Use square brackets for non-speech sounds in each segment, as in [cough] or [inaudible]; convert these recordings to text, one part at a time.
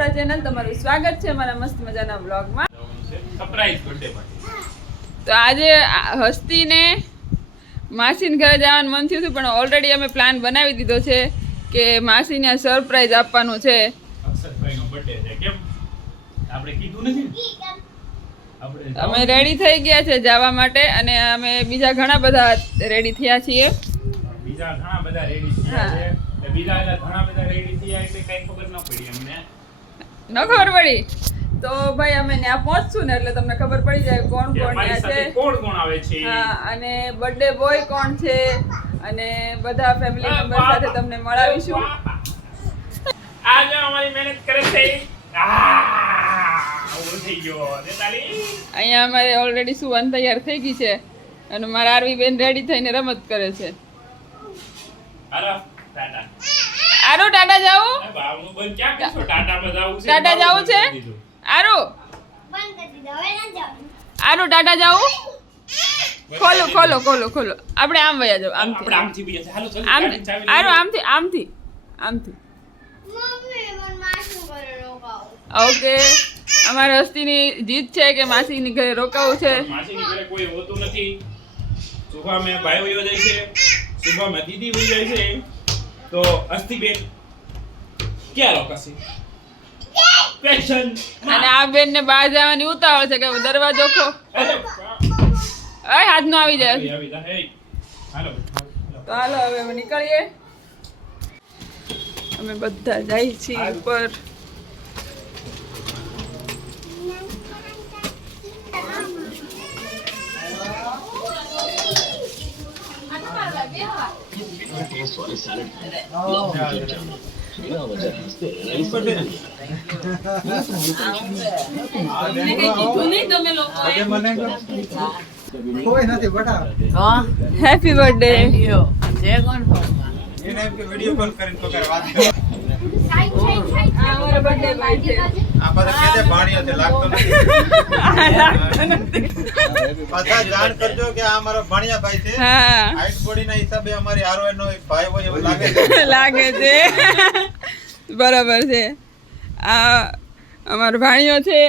Baroda channel તમારું સ્વાગત છે મારા મસ્ત મજાના બ્લોગમાં સરપ્રાઈઝ બર્થડે પાર્ટી તો આજે હસ્તીને માસીને ઘરે જવાનું મન થયું હતું પણ ઓલરેડી અમે પ્લાન બનાવી દીધો છે કે માસીને સરપ્રાઈઝ આપવાનું છે. અક્ષરભાઈનો બર્થડે છે કેમ? આપણે કીધું નથી અમે રેડી થઈ ગયા છે જવા માટે અને અમે બીજા ઘણા બધા રેડી થયા છીએ. બીજા ઘણા બધા રેડી થયા છે. બીજા ઘણા બધા રેડી થયા એટલે કઈ ખબર ન પડી ન ખબર પડી. તો ભાઈ અમે ત્યાં પહોંચશું ને એટલે તમને ખબર પડી જાય કોણ કોણ ત્યાં છે. કોણ કોણ આવે છે? હા અને બર્થડે બોય કોણ છે? અને બધા ફેમિલી મેમ્બર સાથે તમને મળાવીશું. આજે અમારી મહેનત કરે છે. અહીંયા અમારે ઓલરેડી સુવાન તૈયાર થઈ ગઈ છે. અને મારા આરવી બેન રેડી થઈને રમત કરે છે. હાલો ટાટા. આરો ટાટા જાવું બંધ ક્યાં કરશો? ટાટામાં જાવું છે? ટાટા જાવું છે? બંધ કરી દીધું. આરો આરો ટાટા જાવું ખોલો ખોલો ખોલો ખોલો. આપણે આમ વયા જાવ આપણે આમથી આમથી બી હાલો આમ આરો. આમથી આમથી આમથી. ઓકે. અમારા હસ્તીની જીત છે કે માસીની ઘરે રોકાવું છે. માસીની ઘરે કોઈ હોતું નથી. સુભામાં ભાઈ વયો જાય છે. સુભામાં દીદી વયો જાય છે. તો અસ્તિબેન ક્યાં રોકાશે પેશન અને આ બેન ને બહાર જવાની ઉતાવળ છે કે દરવાજો ખો. અય હાથ નો આવી જાય. હાલો. તો હાલો હવે નીકળીએ. અમે બધા જાય છીએ ઉપર. કોઈ નથી બટા હેપી બર્થડે એને એમ કે વીડિયો કોલ કરીને તો કઈ વાત કરો અમારો બર્થડે ભાઈ છે. આ બધા કેદે ભાણિયો છે. લાગતો નથી. પાછા જાણ કરજો કે આ અમારો ભાણિયા ભાઈ છે. હા. હાઈટ બોડી ના હિસાબે અમારી આરઓએન નો એક ભાઈ હોય એવું લાગે છે. [laughs] લાગે છે. બરાબર છે. આ અમારો ભાણિયો છે.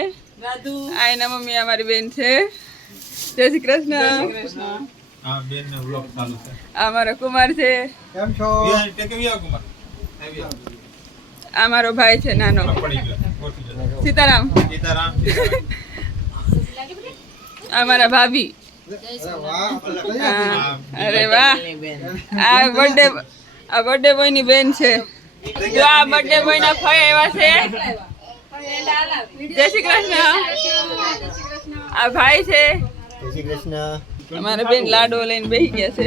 આ એના મમ્મી અમારી બેન છે. જય શ્રી કૃષ્ણ. હા બેન ને વ્લોગ ચાલુ છે. અમારો કુમાર છે. કેમ છો કુમાર. આ મારો ભાઈ છે નાનો. સીતારામ. સીતારામ. આ મારા ભાભી. હા, અરે વાહ. આ બર્થડે આ બર્થડે બોયની બેન છે. જો આ બર્થડે બોય ના ફળ એવા છે. જય શ્રી કૃષ્ણ. આ ભાઈ છે. અમારા બેન લાડો લઈને બેસી ગયા છે.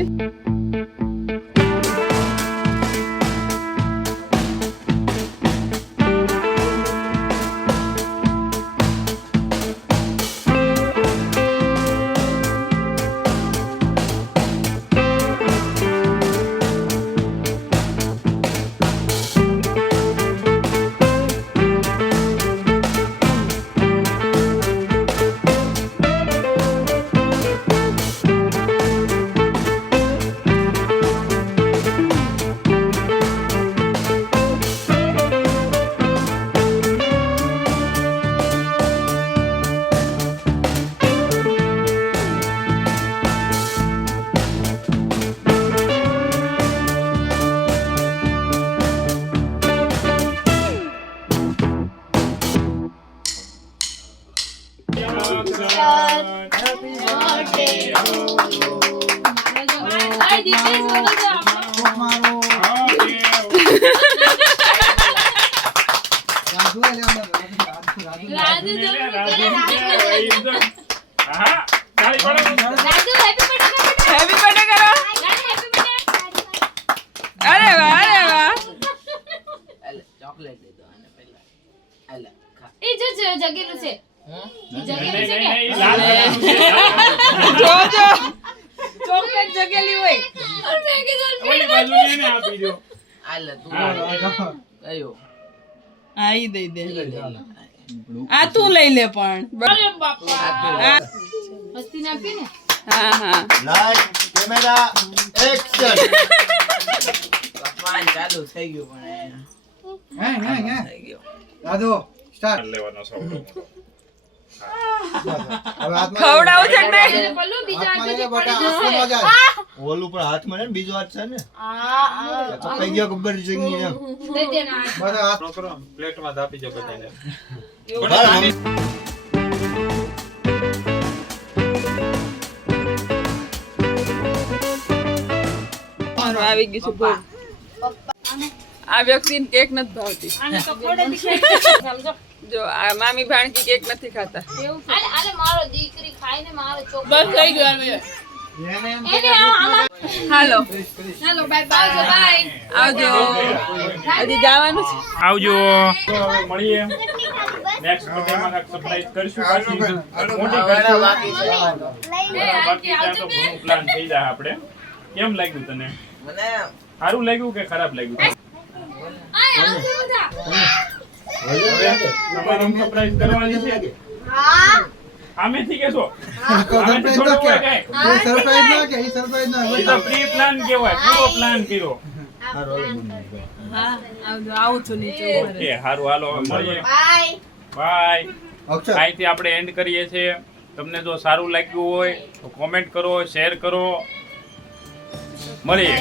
ચોકલેટ દીધો અને પેલા હાલે એ જો જગેલું છે. ચોકલેટ જગેલી હોય. આ દઈ દે. આ તું લઈ લે પણ. હા હા. Camera action. ચાલુ થઈ ગયું પણ હે હે હે. થઈ ગયો. સ્ટાર્ટ. લેવાનો હાથમાં ખવડાવું છે કે પલ્લુ બીજા હાથમાં હાથેથી લેજે બેટા પડી જશે. ઓલું પણ હાથમાં ને બીજો હાથ છે ને? આ, આ. કઈ ગયો દે ના બધાને. મારું આવી ગયું છે ભોગ. આ વ્યક્તિને કેક નથી ભાવતી. [laughs] જો આ મામી ભાણકી કેક નથી ખાતા. આલે, આલે મારો દીકરી ખાઈને મારો છોકરો બસ થઈ ગયું હાલો બાય બાય બાય આવજો. હજી જવાનું છે? આવજો. હવે મળીએ. નેક્સ્ટ બર્થડેમાં સરપ્રાઈઝ કરીશું પાછી. મોટી કરીશું. બાકી છે બાકી તો ઘણું પ્લાન થઈ જાય આપણે. કેમ લાગ્યું તને? મને સારું લાગ્યું કે ખરાબ લાગ્યું આય આવજો બધા હવે તમારે સરપ્રાઈઝ કરવાની છે આમેથી કેશો આમેથી થોડું હોય કાંઈ. સરપ્રાઈઝ ના કે સરપ્રાઈઝ ના એ તો પ્રી પ્લાન કેવાય પૂરો પ્લાન કર્યો. હા આવું છું નીચે ઓકે સારું હાલો મળીએ. બાય બાય અક્ષર અહીંથી આપણે એન્ડ કરીએ છીએ. તમને જો સારું લાગ્યું હોય તો કોમેન્ટ કરો શેર કરો. મળીએ.